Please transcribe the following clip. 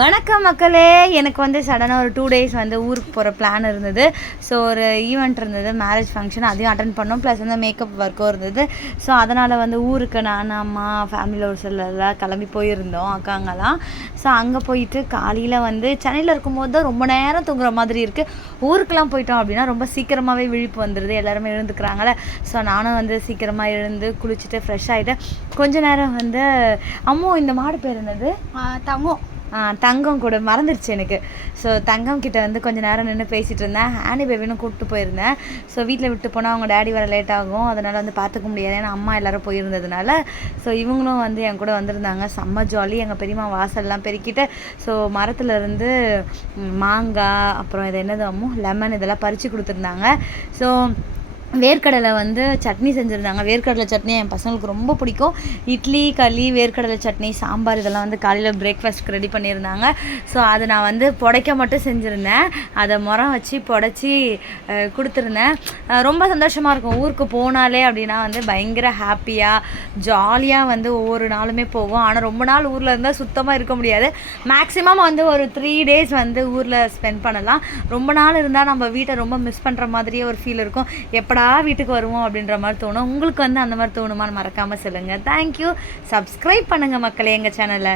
வணக்கம் மக்களே. எனக்கு வந்து சடனாக ஒரு 2 days வந்து ஊருக்கு போகிற பிளான் இருந்தது. ஸோ ஒரு ஈவெண்ட் இருந்தது, மேரேஜ் ஃபங்க்ஷன், அதையும் அட்டன் பண்ணோம். ப்ளஸ் வந்து மேக்கப் ஒர்க்கும் இருந்தது. ஸோ அதனால் வந்து ஊருக்கு நான், அம்மா, ஃபேமிலியில் ஒரு சிலர்லாம் கிளம்பி போயிருந்தோம், அக்காங்கெல்லாம். ஸோ அங்கே போயிட்டு காலையில் வந்து சென்னையில் இருக்கும்போது தான் ரொம்ப நேரம் தூங்குற மாதிரி இருக்குது. ஊருக்கெலாம் போயிட்டோம் அப்படின்னா ரொம்ப சீக்கிரமாகவே விழிப்பு வந்துடுது, எல்லாருமே எழுந்துக்கிறாங்களே. ஸோ நானும் வந்து சீக்கிரமாக எழுந்து குளிச்சுட்டு ஃப்ரெஷ் ஆகிட்டு கொஞ்ச நேரம் வந்து இந்த மாடு பேர் என்னது, தங்கம் கூட மறந்துடுச்சு எனக்கு. ஸோ தங்கம் கிட்ட வந்து கொஞ்சம் நேரம் நின்று பேசிகிட்டு இருந்தேன். ஹேனி பேபின்னு கூப்பிட்டு போயிருந்தேன். ஸோ வீட்டில் விட்டு போனால் அவங்க டேடி வர லேட் ஆகும், அதனால் வந்து பார்த்துக்க முடியாது, ஏன்னா அம்மா எல்லோரும் போயிருந்ததுனால. ஸோ இவங்களும் வந்து என் கூட வந்திருந்தாங்க. செம்ம ஜாலி. எங்கள் பெரியம்மா வாசல்லாம் பெருக்கிட்டு ஸோ மரத்துலேருந்து மாங்காய், அப்புறம் இது என்னது லெமன், இதெல்லாம் பறித்து கொடுத்துருந்தாங்க. ஸோ வேர்க்கடலை வந்து சட்னி செஞ்சுருந்தாங்க. வேர்க்கடலை சட்னி என் பசங்களுக்கு ரொம்ப பிடிக்கும். இட்லி, களி, வேர்க்கடலை சட்னி, சாம்பார் இதெல்லாம் வந்து காலையில் பிரேக்ஃபாஸ்ட்க்கு ரெடி பண்ணியிருந்தாங்க. ஸோ அதை நான் வந்து புடைக்க மட்டும் செஞ்சுருந்தேன். அதை முறம் வச்சு புடச்சி கொடுத்துருந்தேன். ரொம்ப சந்தோஷமாக இருக்கும் ஊருக்கு போனாலே அப்படின்னா வந்து பயங்கர ஹாப்பியாக ஜாலியாக வந்து ஒவ்வொரு நாளுமே போவோம். ஆனால் ரொம்ப நாள் ஊரில் இருந்தால் சுத்தமாக இருக்க முடியாது. மேக்ஸிமம் வந்து ஒரு 3 days வந்து ஊரில் ஸ்பெண்ட் பண்ணலாம். ரொம்ப நாள் இருந்தால் நம்ம வீட்டை ரொம்ப மிஸ் பண்ணுற மாதிரியே ஒரு ஃபீல் இருக்கும். எப்படா வீட்டுக்கு வருவோம் அப்படின்ற மாதிரி தோணும். உங்களுக்கு வந்து அந்த மாதிரி தோணுமான்னு மறக்காமல் சொல்லுங்கள். தேங்க்யூ. சப்ஸ்கிரைப் பண்ணுங்கள் மக்களே எங்கள் சேனலை.